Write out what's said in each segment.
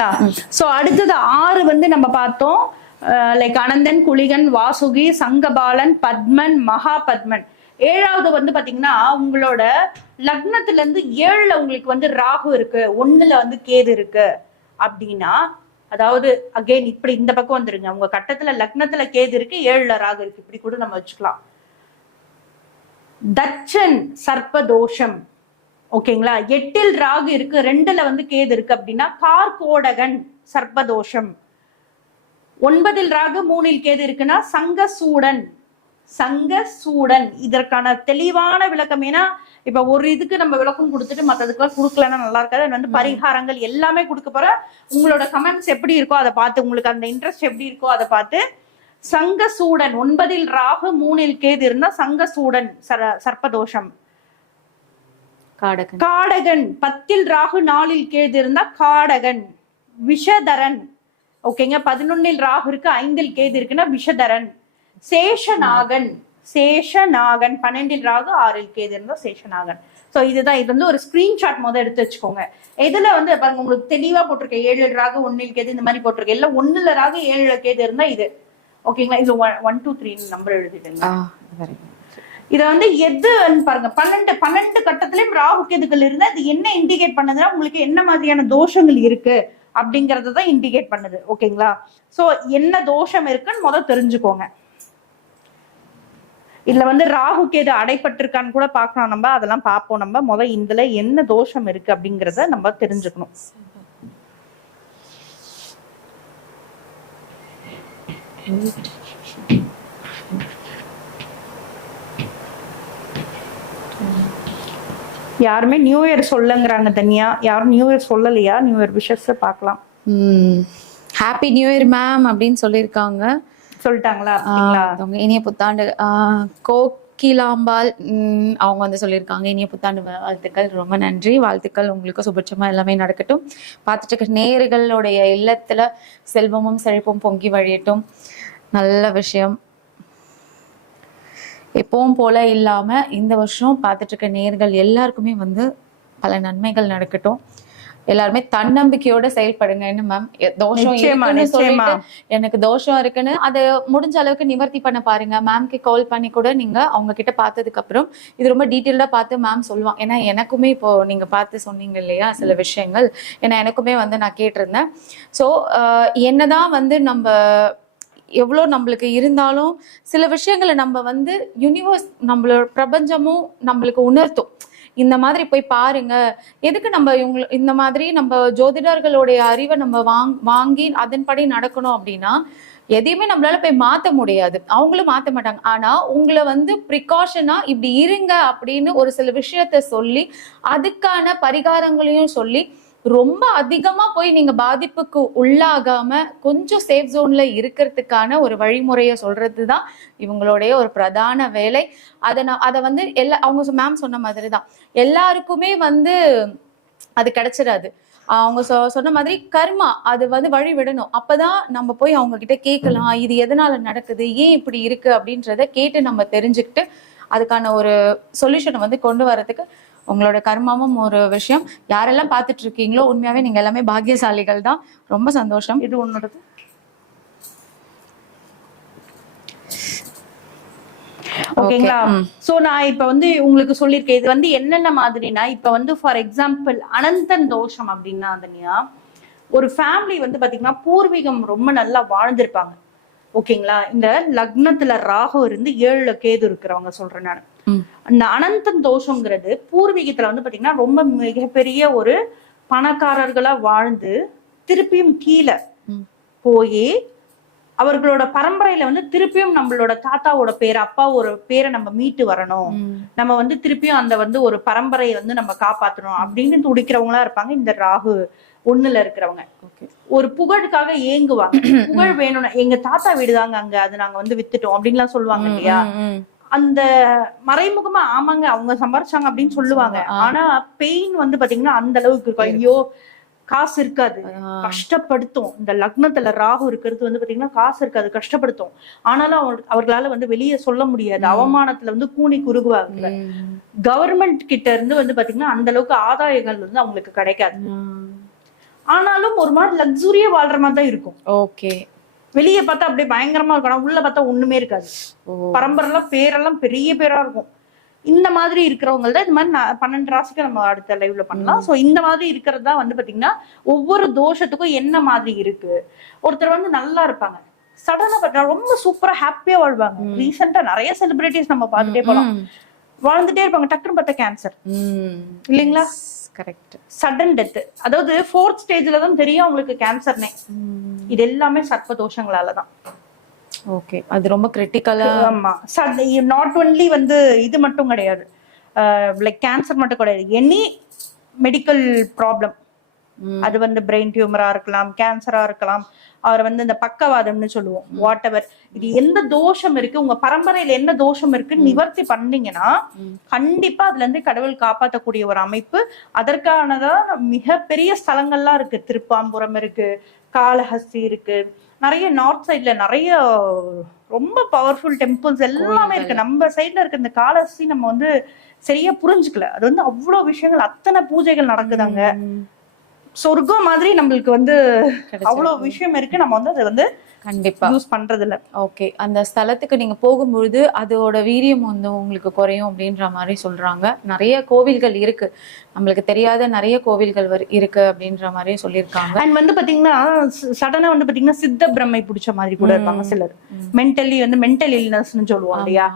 ஓகேங்களா. சோ அடுத்தது 6 வந்து நம்ம பார்த்தோம். லைக் அனந்தன், குளிகன், வாசுகி, சங்கபாலன், பத்மன், மகா பத்மன். 7வது வந்து பாத்தீங்கன்னா உங்களோட லக்னத்துல இருந்து 7ல உங்களுக்கு வந்து ராகு இருக்கு, 1ல வந்து கேது இருக்கு அப்படின்னா, அதாவது அகைன் இப்படி இந்த பக்கம் வந்துருங்க. உங்க கட்டத்துல லக்னத்துல கேது இருக்கு, 7ல ராகு இருக்கு, இப்படி கூட நம்ம வச்சுக்கலாம். தட்சன் சர்ப்பதோஷம். ஓகேங்களா. 8ல் ராகு இருக்கு, 2ல வந்து கேது இருக்கு அப்படின்னா கார்கோடகன் சர்ப்பதோஷம். 9ல் ராகு, 3ல் கேது இருக்குன்னா சங்கசூடன். சங்கசூடன் இதற்கான தெளிவான விளக்கம். ஏன்னா இப்ப ஒரு இதுக்கு நம்ம விளக்கம் கொடுத்துட்டு மற்றதுக்கு கொடுக்கலன்னா நல்லா இருக்காது. அது வந்து பரிகாரங்கள் எல்லாமே கொடுக்க போற. உங்களோட கமெண்ட்ஸ் எப்படி இருக்கோ அதை பார்த்து, உங்களுக்கு அந்த இன்ட்ரெஸ்ட் எப்படி இருக்கோ அதை பார்த்து. சங்கசூடன் 9ல் ராகு, 3ல் கேது இருந்தா சங்கசூடன் சர்ப்பதோஷம். காடகன் 10ல் ராகு, 4ல் கேது இருந்தா காடகன். விஷதரன். ஓகேங்க. 11ல் ராகு இருக்கு, 5ல் கேது இருக்குன்னா விஷதரன். சேஷநாகன். சேஷநாகன் 12ல் ராகு, 6ல் கேது இருந்தா சேஷநாகன். சோ இதுதான். இது வந்து ஒரு ஸ்கிரீன்ஷாட் முதல் எடுத்து வச்சுக்கோங்க. இதுல வந்து பாருங்க உங்களுக்கு தெளிவா போட்டிருக்கேன். 7ல் ராகு, 1ல் கேது இந்த மாதிரி போட்டிருக்கேன். எல்லாம் 1ல ராகு, 7ல கேது இருந்தா இது. ஓகேங்களா. இது 1 2 3 நம்பர் எழுதிடுங்க. இத வந்து எதுன்னு பாருங்க. 12 கட்டத்திலயும் ராகு கேதுகள் இருந்தா இது என்ன இண்டிகேட் பண்ணுதுன்னா உங்களுக்கு என்ன மாதிரியான தோஷங்கள் இருக்கு அப்படிங்கறதான் இண்டிகேட் பண்ணுது. ஓகேங்களா. சோ என்ன தோஷம் இருக்குன்னு முதல் தெரிஞ்சுக்கோங்க. இதுல வந்து ராகு கேது அடைப்பட்டிருக்கான்னு கூட பாக்கணும் நம்ம. அதெல்லாம் பார்ப்போம் நம்ம. முதல் இதுல என்ன தோஷம் இருக்கு அப்படிங்கறத நம்ம தெரிஞ்சுக்கணும். யாருமே நியூ இயர் சொல்லுங்கிறாங்க தனியா. யாரும் நியூ இயர் சொல்லலையா? நியூ இயர் விஷஸ் பார்க்கலாம். ஹாப்பி நியூ இயர் மேம் அப்படின்னு சொல்லியிருக்காங்க. சொல்லிட்டாங்களா? இனிய புத்தாண்டு. கோகிலாம்பால் அவங்க வந்து சொல்லியிருக்காங்க இனிய புத்தாண்டு வாழ்த்துக்கள். ரொம்ப நன்றி. வாழ்த்துக்கள் உங்களுக்கு. சுபிட்சமா எல்லாமே நடக்கட்டும். பார்த்துட்டு இருக்க நேயர்களுடைய இல்லத்துல செல்வமும் செழிப்பும் பொங்கி வழியட்டும். நல்ல விஷயம். எப்பவும் போல இல்லாம இந்த வருஷம் பார்த்துட்டு இருக்க நேயர்கள் எல்லாருக்குமே வந்து பல நன்மைகள் நடக்கட்டும். எல்லாருமே தன்னம்பிக்கையோட செயல்படுங்க. என்ன மேம் தோஷம் இருக்குன்னு சொல்லிட்டு எனக்கு தோஷம் இருக்குன்னு அதை முடிஞ்ச அளவுக்கு நிவர்த்தி பண்ண பாருங்க. மேம்க்கு கால் பண்ணி கூட நீங்க அவங்க கிட்ட பார்த்ததுக்கு அப்புறம் இது ரொம்ப டீட்டெயில்டா பார்த்து மேம் சொல்லுவாங்க. ஏன்னா எனக்குமே இப்போ நீங்க பார்த்து சொன்னீங்க இல்லையா சில விஷயங்கள், ஏன்னா எனக்குமே வந்து நான் கேட்டிருந்தேன். ஸோ என்னதான் வந்து நம்ம எவ்வளோ நம்மளுக்கு இருந்தாலும் சில விஷயங்களை நம்ம வந்து யூனிவர்ஸ் நம்மளோட பிரபஞ்சமும் நம்மளுக்கு உணர்த்தும். இந்த மாதிரி போய் பாருங்க. எதுக்கு நம்ம இந்த மாதிரி நம்ம ஜோதிடர்களுடைய அறிவை நம்ம வாங்கி அதன்படி நடக்கணும் அப்படின்னா எதையுமே நம்மளால போய் மாற்ற முடியாது. அவங்களும் மாற்ற மாட்டாங்க. ஆனா உங்களை வந்து ப்ரிகாஷனா இப்படி இருங்க அப்படின்னு ஒரு சில விஷயத்த சொல்லி அதுக்கான பரிகாரங்களையும் சொல்லி ரொம்ப அதிகமா போய் நீங்க பாதிப்புக்கு உள்ளாகாம கொஞ்சம் சேஃப் ஜோன்ல இருக்கிறதுக்கான ஒரு வழிமுறையை சொல்றதுதான் இவங்களுடைய ஒரு பிரதான வேலை. அதை வந்து அவங்க மேம் சொன்ன மாதிரிதான் எல்லாருக்குமே வந்து அது கிடைச்சிடாது. அவங்க சொன்ன மாதிரி கர்மா அது வந்து வழி விடணும். அப்பதான் நம்ம போய் அவங்க கிட்ட கேட்கலாம் இது எதனால நடக்குது, ஏன் இப்படி இருக்கு அப்படின்றத கேட்டு நம்ம தெரிஞ்சுக்கிட்டு அதுக்கான ஒரு சொல்யூஷனை வந்து கொண்டு வரதுக்கு உங்களோட கர்மாவும் ஒரு விஷயம். யாரெல்லாம் பார்த்துட்டு இருக்கீங்களோ உண்மையாவே நீங்க எல்லாமே பாக்கியசாலிகள் தான். ரொம்ப சந்தோஷம். இது உன்னோடது. ஓகேங்களா. சோ நான் இப்ப வந்து உங்களுக்கு சொல்லியிருக்கேன் இது வந்து என்னென்ன மாதிரினா, இப்ப வந்து ஃபார் எக்ஸாம்பிள் அனந்தன் தோஷம் அப்படின்னா தனியா ஒரு ஃபேமிலி வந்து பாத்தீங்கன்னா பூர்வீகம் ரொம்ப நல்லா வாழ்ந்திருப்பாங்க. ஓகேங்களா. இந்த லக்னத்துல ராகு இருந்து 7ல கேது இருக்கிறவங்க சொல்றேன் நான். இந்த அனந்தன் தோஷம்ங்கிறது பூர்வீகத்துல வந்து பாத்தீங்கன்னா ரொம்ப மிகப்பெரிய ஒரு பணக்காரர்களா வாழ்ந்து திருப்பியும் கீழே போய் அவர்களோட பரம்பரையில வந்து திருப்பியும் நம்மளோட தாத்தாவோட பேர் அப்பாவோட பேரை நம்ம மீட்டு வரணும், நம்ம வந்து திருப்பியும் அந்த வந்து ஒரு பரம்பரையை வந்து நம்ம காப்பாற்றணும் அப்படின்னு துடிக்கிறவங்களா இருப்பாங்க இந்த ராகு 1ல இருக்கிறவங்க. ஒரு புகழுக்காக ஏங்குவாங்க. புகழ் வேணும்னா எங்க தாத்தா வீடுதாங்க அங்க, அது நாங்க வந்து வித்துட்டோம் அப்படின்லாம் சொல்லுவாங்க இல்லையா. அந்த மறைமுகமா ஆமாங்க அவங்க சம்பாரிச்சாங்க அப்படின்னு சொல்லுவாங்க. ஆனா பெயின் வந்து பாத்தீங்கன்னா அந்த அளவுக்கு இருக்கும். ஐயோ காசு இருக்காது, கஷ்டப்படுத்தும். இந்த லக்னத்துல ராகு இருக்கிறது வந்து பாத்தீங்கன்னா காசு இருக்காது, கஷ்டப்படுத்தும். ஆனாலும் அவர்களால வந்து வெளியே சொல்ல முடியாது. அவமானத்துல வந்து கூனி குறுகுவாங்க. கவர்மெண்ட் கிட்ட இருந்து வந்து பாத்தீங்கன்னா அந்த அளவுக்கு ஆதாயங்கள் வந்து அவங்களுக்கு கிடைக்காது. ஆனாலும் ஒரு மாதிரி லக்ஸுரியா வாழ்ற மாதிரி தான் இருக்கும். ஓகே. வெளியே பார்த்தா அப்படியே பயங்கரமா இருக்கும், உள்ள பார்த்தா ஒண்ணுமே இருக்காது. பரம்பரெல்லாம் பேரெல்லாம் பெரிய பேரா இருக்கும். இந்த மாதிரி இருக்கிறவங்க தான் இந்த மாதிரி 12 ராசிக்கு நம்ம அடுத்த லைவ்ல பண்ணலாம். சோ இந்த மாதிரி இருக்கிறது தான் வந்து பாத்தீங்கன்னா ஒவ்வொரு தோஷத்துக்கும் என்ன மாதிரி இருக்கு. ஒருத்தர் வந்து நல்லா இருப்பாங்க, சடனா ரொம்ப சூப்பரா ஹாப்பியா வாழ்வாங்க. ரீசெண்டா நிறைய செலிபிரிட்டிஸ் நம்ம பார்த்துட்டே போலாம், வாழ்ந்துட்டே இருப்பாங்க. டக்குன்னு பார்த்தா கேன்சர் இல்லைங்களா? கரெக்ட். சடன் டெத், அதாவது 4th ஸ்டேஜ்ல தான் தெரியும் அவங்களுக்கு கேன்சர்னே. இது எல்லாமே சர்ப்ப தோஷங்களாலதான். ஓகே, அது ரொம்ப கிரிட்டிக்கலா. ஆமா, நாட் ஒன்லி வந்து இது மட்டும் கிடையாது, லைக் கேன்சர் மட்டும் கிடையாது, எனி மெடிக்கல் ப்ராப்ளம். அது வந்து பிரெயின் டியூமரா இருக்கலாம், கேன்சரா இருக்கலாம், அவர் வந்து இந்த பக்கவாதம்னு சொல்லுவோம், வாட் எவர். இது எந்த தோஷம் இருக்கு, உங்க பரம்பரையில என்ன தோஷம் இருக்குன்னு நிவர்த்தி பண்ணீங்கன்னா கண்டிப்பா அதுல இருந்து கடவுள் காப்பாற்றக்கூடிய ஒரு அமைப்பு. அதற்கானதான் மிகப்பெரிய ஸ்தலங்கள்லாம் இருக்கு. திருப்பாம்புரம் இருக்கு, காளஹஸ்தி இருக்கு, நிறைய நார்த் சைட்ல நிறைய ரொம்ப பவர்ஃபுல் டெம்பிள்ஸ் எல்லாமே இருக்கு. நம்ம சைட்ல இருக்க இந்த காளஹஸ்தி நம்ம வந்து சரியா புரிஞ்சுக்கல. அது வந்து அவ்வளவு விஷயங்கள், அத்தனை பூஜைகள் நடக்குதாங்க. சொர்க்கம் மாதிரி நம்மளுக்கு வந்து அவ்வளவு விஷயம் இருக்கு. நம்ம வந்து அதை வந்து கண்டிப்பா யூஸ் பண்றது இல்ல. ஓகே, அந்த ஸ்தலத்துக்கு நீங்க போகும்பொழுது அதோட வீரியம் வந்து உங்களுக்கு குறையும் அப்படின்ற மாதிரி சொல்றாங்க. நிறைய கோவில்கள் இருக்கு, நம்மளுக்கு தெரியாத நிறைய கோவில்கள் இருக்கு அப்படின்ற மாதிரி சொல்லியிருக்காங்க. அண்ட் வந்து பாத்தீங்கன்னா சடனா வந்து பாத்தீங்கன்னா சித்த பிரம்மை பிடிச்ச மாதிரி கூட இருப்பாங்க சிலர். மென்டலி வந்து மென்டல் இல்னஸ்ன்னு சொல்லுவோம் இல்லையா,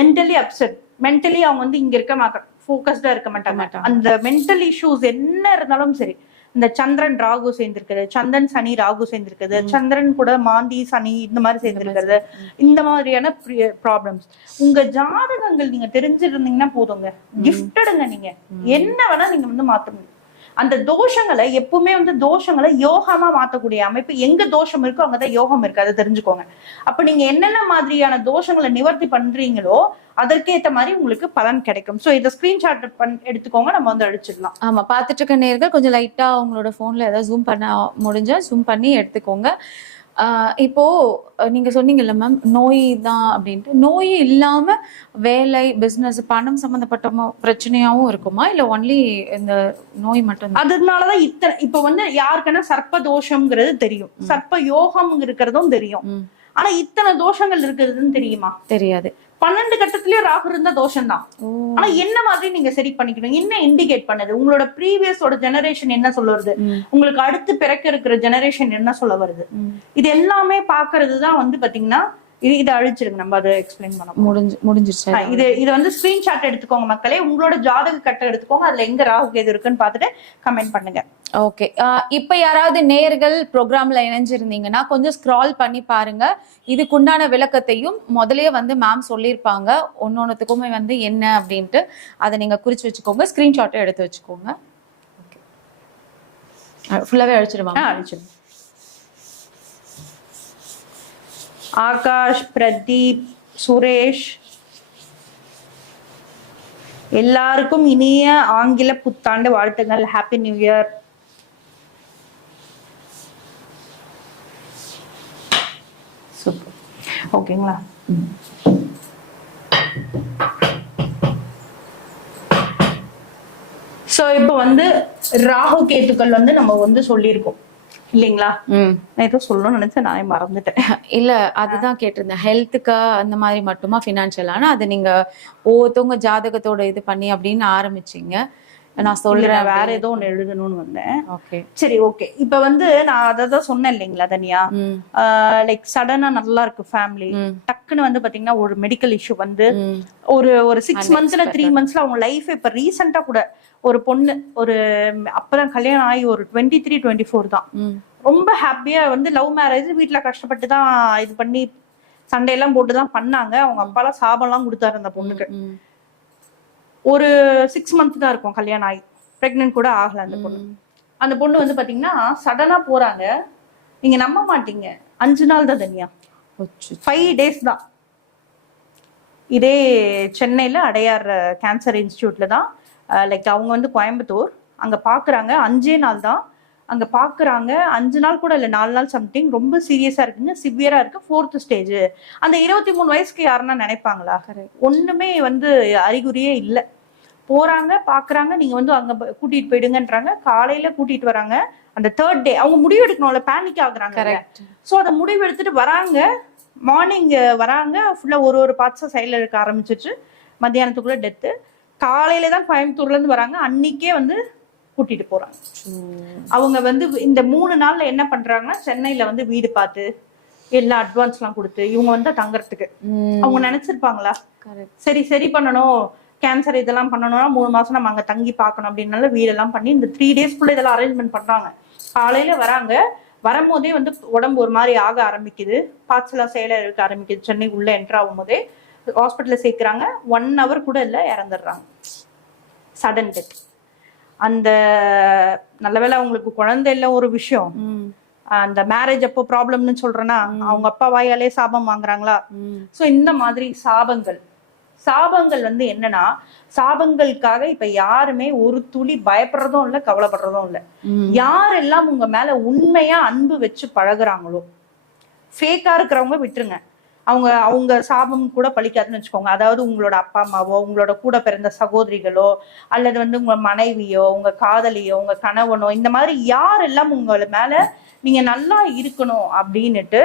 மென்டலி அப்செட், மென்டலி அவங்க வந்து இங்க இருக்க மாட்டாங்க, ஃபோக்கஸ்டா இருக்க மாட்டாங்க. அந்த மென்டல் இஷ்யூஸ் என்ன இருந்தாலும் சரி, இந்த சந்திரன் ராகு சேர்ந்திருக்குது, சந்திரன் சனி ராகு சேர்ந்திருக்குது, சந்திரன் கூட மாந்தி சனி இந்த மாதிரி சேர்ந்திருக்கிறது, இந்த மாதிரியான ப்ராப்ளம்ஸ் உங்க ஜாதகங்கள் நீங்க தெரிஞ்சிருந்தீங்கன்னா போதுங்க, கிஃப்டடுங்க. நீங்க என்ன வேணா நீங்க வந்து மாத்த முடியும். அந்த தோஷங்களை எப்பவுமே வந்து தோஷங்களை யோகமா மாத்தக்கூடிய அமைப்பு. எங்க தோஷம் இருக்கோ அங்கதான் யோகம் இருக்கு, அதை தெரிஞ்சுக்கோங்க. அப்ப நீங்க என்னென்ன மாதிரியான தோஷங்களை நிவர்த்தி பண்றீங்களோ அதற்கேற்ற மாதிரி உங்களுக்கு பலன் கிடைக்கும். சோ இதை ஸ்கிரீன்ஷாட் எடுத்துக்கோங்க, நம்ம வந்து அடிச்சிடலாம். ஆமா, பாத்துட்டு இருக்க நேர்கள் கொஞ்சம் லைட்டா உங்களோட போன்ல ஏதாவது ஜூம் பண்ண முடிஞ்சா ஜூம் பண்ணி எடுத்துக்கோங்க. இப்போ நீங்க சொன்னீங்கல்ல மேம், நோய் தான் அப்படின்ட்டு, நோய் இல்லாம வேலை, பிசினஸ், பணம் சம்பந்தப்பட்ட பிரச்சனையாவும் இருக்குமா, இல்ல ஒன்லி இந்த நோய் மட்டும்? அதனாலதான் இத்தனை இப்ப வந்து யாருக்குன்னா சர்ப்ப தோஷம்ங்கிறது தெரியும், சர்ப்ப யோகம் இருக்கிறதும் தெரியும். ஆனா இத்தனை தோஷங்கள் இருக்கிறதுன்னு தெரியுமா? தெரியாது. 12 கட்டத்திலேயே ராகு இருந்தா தோஷம் தான். ஆனா என்ன மாதிரி நீங்க சரி பண்ணிக்கணும், என்ன இண்டிகேட் பண்ணுது, உங்களோட ப்ரீவியஸோட ஜெனரேஷன் என்ன சொல்ல வருது, உங்களுக்கு அடுத்து பிறக்க இருக்கிற ஜெனரேஷன் என்ன சொல்ல வருது, இது எல்லாமே பாக்குறதுதான் வந்து பாத்தீங்கன்னா. இதை அழிச்சிருங்க, நம்ம அதை எக்ஸ்பிளைன் பண்ண முடிஞ்சிருச்சு. இது வந்து ஸ்கிரீன்ஷாட் எடுத்துக்கோங்க மக்களே, உங்களோட ஜாதக கட்டை எடுத்துக்கோங்க, அதுல எங்க ராகு எது இருக்குன்னு பாத்துட்டு கமெண்ட் பண்ணுங்க. ஓகே, இப்ப யாராவது நேயர்கள் ப்ரோக்ராம்ல இணைஞ்சிருந்தீங்கன்னா கொஞ்சம் ஸ்க்ரால் பண்ணி பாருங்க. இதுக்குண்டான விளக்கத்தையும் முதலே வந்து மேம் சொல்லியிருப்பாங்க, ஒன்னொன்னுத்துக்குமே வந்து என்ன அப்படின்ட்டு அதை நீங்க குறிச்சு வச்சுக்கோங்க, ஸ்கிரீன்ஷாட்டை எடுத்து வச்சுக்கோங்க. ஓகே, ஃபுல்லாவே அழிச்சிடுவாங்க. அழிச்சிடுங்க. ஆகாஷ், பிரதீப், சுரேஷ், எல்லாருக்கும் இனிய ஆங்கில புத்தாண்டு வாழ்த்துங்கள். Happy new year. சூப்பர். ஓகேங்களா? சோ இப்போ வந்து ராகு கேத்துக்கள் வந்து நம்ம வந்து சொல்லியிருக்கோம் இல்லைங்களா? நான் ஏதோ சொல்லணும்னு நினைச்சேன், நான் மறந்துட்டேன். இல்ல, அதுதான் கேட்டிருந்தேன், ஹெல்த்துக்கா அந்த மாதிரி மட்டுமா, ஃபினான்ஷியலான அது நீங்க ஒவ்வொருத்தவங்க ஜாதகத்தோட இது பண்ணி அப்படின்னு ஆரம்பிச்சீங்க. நான் சொல்றேன், வேற ஏதோ ஒண்ணு எழுதணும்னு வந்தேன். ஓகே, சரி, ஓகே. இப்ப வந்து நான் அதான் சொன்னேன் இல்லைங்களா தனியா, லைக் சடனா நல்லா இருக்கு ஃபேமிலி, டக்குன்னு வந்து பாத்தீங்கன்னா ஒரு மெடிக்கல் இஷ்யூ வந்து ஒரு 6 மந்த்ஸ்ல 3 மந்த்ஸ்ல அவங்க லைஃப். இப்ப ரீசெண்டா கூட ஒரு பொண்ணு, ஒரு அப்பதான் கல்யாணம் ஆகி ஒரு 23-24 தான், ரொம்ப ஹாப்பியா வந்து லவ் மேரேஜ், வீட்டுல கஷ்டப்பட்டு தான் இது பண்ணி சண்டையெல்லாம் போட்டுதான் பண்ணாங்க. அவங்க அப்பாலாம் சாபம்லாம் கொடுத்தாரு அந்த பொண்ணுக்கு. ஒரு 6 மந்த் தான் இருக்கும் கல்யாணம் ஆகி, பிரெக்னன்ட் கூட ஆகல அந்த பொண்ணு. அந்த பொண்ணு வந்து பாத்தீங்கன்னா சடனா போறாங்க, நீங்க நம்ப மாட்டீங்க, 5 நாள் தான் தனியா, 5 days தான். இதே சென்னையில அடையார் கேன்சர் இன்ஸ்டிடியூட்ல தான், லைக் அவங்க வந்து கோயம்புத்தூர், அங்க பாக்குறாங்க. 5 நாள் தான் அங்க பாக்குறாங்க. 5 நாள் கூட இல்ல, 4 நாள் சம்திங். ரொம்ப சீரியஸா இருக்குங்க, சிவியரா இருக்கு, 4th ஸ்டேஜ். அந்த 23 வயசுக்கு யாருன்னா நினைப்பாங்களா? ஒண்ணுமே வந்து அறிகுறியே இல்ல. போறாங்க, பாக்குறாங்க, நீங்க வந்து அங்க கூட்டிட்டு போயிடுங்கன்றாங்க. காலையில கூட்டிட்டு வராங்க, அந்த 3rd டே அவங்க முடிவு எடுக்கணும்ல, பேனிக் ஆகுறாங்க. சோ அதை முடிவு எடுத்துட்டு வராங்க, மார்னிங் வராங்க, ஃபுல்லா ஒரு பார்ட்ஸா சைடுல இருக்க ஆரம்பிச்சிச்சு. மத்தியானத்துக்குள்ள டெத்து. காலையில தான் கோயம்புத்தூர்ல இருந்து வராங்க, அன்னைக்கே வந்து கூட்டிட்டு போறாங்க. அவங்க வந்து இந்த 3 நாள்ல என்ன பண்றாங்கன்னா, சென்னையில வந்து வீடு பார்த்து எல்லா அட்வான்ஸ் எல்லாம் கொடுத்து இவங்க வந்து தங்கறதுக்கு அவங்க நினைச்சிருப்பாங்களா, சரி பண்ணணும், கேன்சர் இதெல்லாம் பண்ணணும்னா 3 மாசம் நம்ம அங்க தங்கி பார்க்கணும் அப்படின்னால வீடெல்லாம் பண்ணி இந்த 3 டேஸ்க்குள்ள இதெல்லாம் அரேஞ்ச்மெண்ட் பண்றாங்க. காலையில வராங்க, வரும்போதே வந்து உடம்பு ஒரு மாதிரி ஆக ஆரம்பிக்குது, பார்ட்ஸ் எல்லாம் செயல இருக்க ஆரம்பிக்குது. சென்னை உள்ள என்டர் ஆகும் போதே ஹாஸ்பிட்டல்ல சேர்க்கிறாங்க. 1 hour கூட இல்ல இறந்துடுறாங்க. Sudden death. அந்த நல்லவேளை அவங்களுக்கு குழந்தை இல்ல ஒரு விஷயம். அந்த மேரேஜ் அப்போ ப்ராப்ளம்னு சொல்றேன்னா, அவங்க அப்பா வாயாலே சாபம் வாங்குறாங்களா. சோ இந்த மாதிரி சாபங்கள் வந்து என்னன்னா, சாபங்களுக்காக இப்ப யாருமே ஒரு துளி பயப்படுறதும் இல்ல, கவலைப்படுறதும் இல்ல. யாரெல்லாம் உங்க மேல உண்மையா அன்பு வச்சு பழகுறாங்களோ, ஃபேக்கா இருக்கிறவங்க விட்டுருங்க, அவங்க சாபம் கூட பழிக்காதுன்னு வச்சுக்கோங்க. அதாவது உங்களோட அப்பா அம்மாவோ, உங்களோட கூட பிறந்த சகோதரிகளோ, அல்லது வந்து உங்க மனைவியோ, உங்க காதலியோ, உங்க கணவனோ, இந்த மாதிரி யாரெல்லாம் உங்கள மேல நீங்க நல்லா இருக்கணும் அப்படின்னுட்டு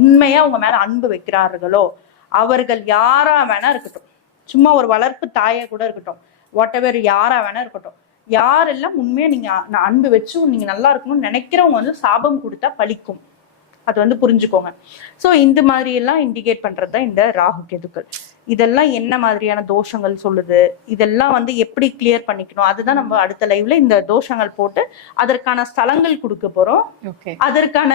உண்மையா உங்க மேல அன்பு வைக்கிறார்களோ, அவர்கள் யாரா வேணா இருக்கட்டும், சும்மா ஒரு வளர்ப்பு தாயா கூட இருக்கட்டும், வாட் எவர் யாரா வேணா இருக்கட்டும், யாரெல்லாம் உண்மையா நீங்க அன்பு வச்சு நீங்க நல்லா இருக்கணும்னு நினைக்கிறவங்க வந்து சாபம் கொடுத்தா பழிக்கும். அது வந்து புரிஞ்சுக்கோங்க. சோ இந்த மாதிரி எல்லாம் இண்டிகேட் பண்றதுதான் இந்த ராகு கேதுக்கள். இதெல்லாம் என்ன மாதிரியான தோஷங்கள் சொல்லுது, இதெல்லாம் வந்து எப்படி கிளியர் பண்ணிக்கணும், அதுதான் நம்ம அடுத்த லைவ்ல இந்த தோஷங்கள் போட்டு அதற்கான ஸ்தலங்கள் கொடுக்க போறோம். அதற்கான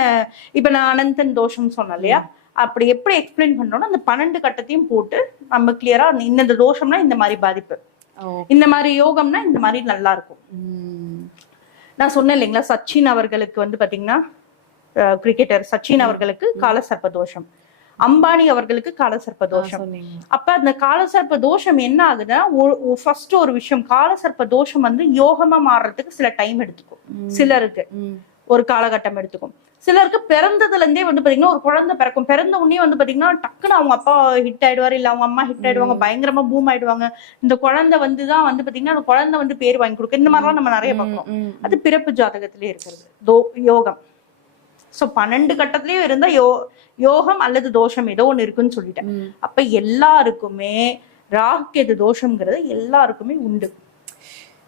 இப்ப நான் அனந்தன் தோஷம் சொன்னேன் இல்லையா, அப்படி எப்படி எக்ஸ்பிளைன் பண்ணோம்னா அந்த 12 கட்டத்தையும் போட்டு நம்ம கிளியரா இந்த தோஷம்னா இந்த மாதிரி பாதிப்பு, இந்த மாதிரி யோகம்னா இந்த மாதிரி நல்லா இருக்கும். நான் சொன்னேன் இல்லைங்களா, சச்சின் அவர்களுக்கு வந்து பாத்தீங்கன்னா கிரிக்கெட்டர் சச்சின் அவர்களுக்கு காலசர்ப்ப தோஷம், அம்பானி அவர்களுக்கு காலசர்ப்ப தோஷம். அப்ப அந்த காலசர்ப்ப தோஷம் என்ன ஆகுதுன்னா, ஃபர்ஸ்ட் ஒரு விஷயம், காலசர்ப்ப தோஷம் வந்து யோகமா மாறுறதுக்கு சில டைம் எடுத்துக்கும். சிலருக்கு ஒரு காலகட்டம் எடுத்துக்கும். சிலருக்கு பிறந்ததுல இருந்தே வந்து பாத்தீங்கன்னா ஒரு குழந்தை பிறக்கும், பிறந்த உடனே வந்து பாத்தீங்கன்னா டக்குன்னு அவங்க அப்பா ஹிட் ஆயிடுவாரு, இல்ல அவங்க அம்மா ஹிட் ஆயிடுவாங்க, பயங்கரமா பூம் ஆயிடுவாங்க. இந்த குழந்தை வந்துதான் வந்து பாத்தீங்கன்னா அந்த குழந்தை வந்து பேர் வாங்கி கொடுக்க, இந்த மாதிரிலாம் நம்ம நிறைய பார்க்கிறோம். அது பிறப்பு ஜாதகத்திலே இருக்கிறது யோகம். சோ 12 கட்டத்திலயும் இருந்தா யோகம் அல்லது தோஷம் ஏதோ ஒண்ணு இருக்குன்னு சொல்லிட்டேன். அப்ப எல்லாருக்குமே ராகு கேது தோஷம்ங்கிறது எல்லாருக்குமே உண்டு.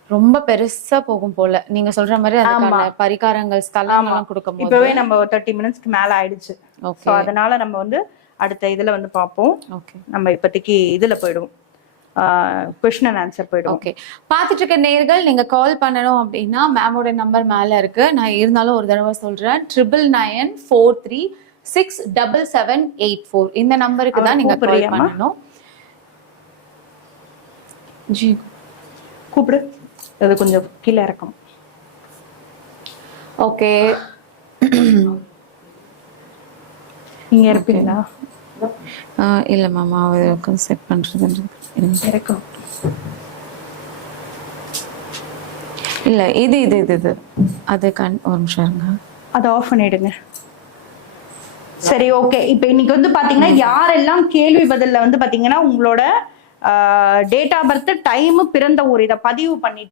ரொம்ப பெருசா போகும் போல நீங்க சொல்ற மாதிரி அதுக்கான பரிகாரங்கள் ஸ்தலங்கள்லாம் கொடுக்கும்போது இப்பவே நம்ம 30 மினிட்ஸ்க்கு மேல ஆயிடுச்சு. சோ அதனால நம்ம வந்து அடுத்த இதுல வந்து பார்ப்போம். நம்ம இப்போதைக்கு இதுல போயிடுவோம், क्वेश्चन and आंसर போய்டும். ஓகே, பார்த்துட்டு இருக்க நேயர்கள் நீங்க கால் பண்ணணும் அப்படின்னா மேமோட நம்பர் மேல இருக்கு, நான் இருந்தாலும் ஒரு தடவை சொல்றேன், 9943667784 இந்த நம்பருக்கு தான் நீங்க கால் பண்ணணும். ஜி கூப்பிடு, அது கொஞ்சம் கீழே இறக்கும். ஓகே, நீங்க இருப்பீங்களா? இல்ல மாமா அவருக்கு செட் பண்றது இறக்கும். இல்ல இது இது இது இது அது ஒரு நிமிஷம் இருங்க, அதை ஆஃப் பண்ணிடுங்க. சரி, ஓகே. இப்போ இன்னைக்கு வந்து பாத்தீங்கன்னா யாரெல்லாம் கேள்வி பதில்ல வந்து பாத்தீங்கன்னா உங்களோட டேட் ஆஃப் பர்த், டைம், பிறந்த ஊர் இதை பதிவு பண்ணிட்டு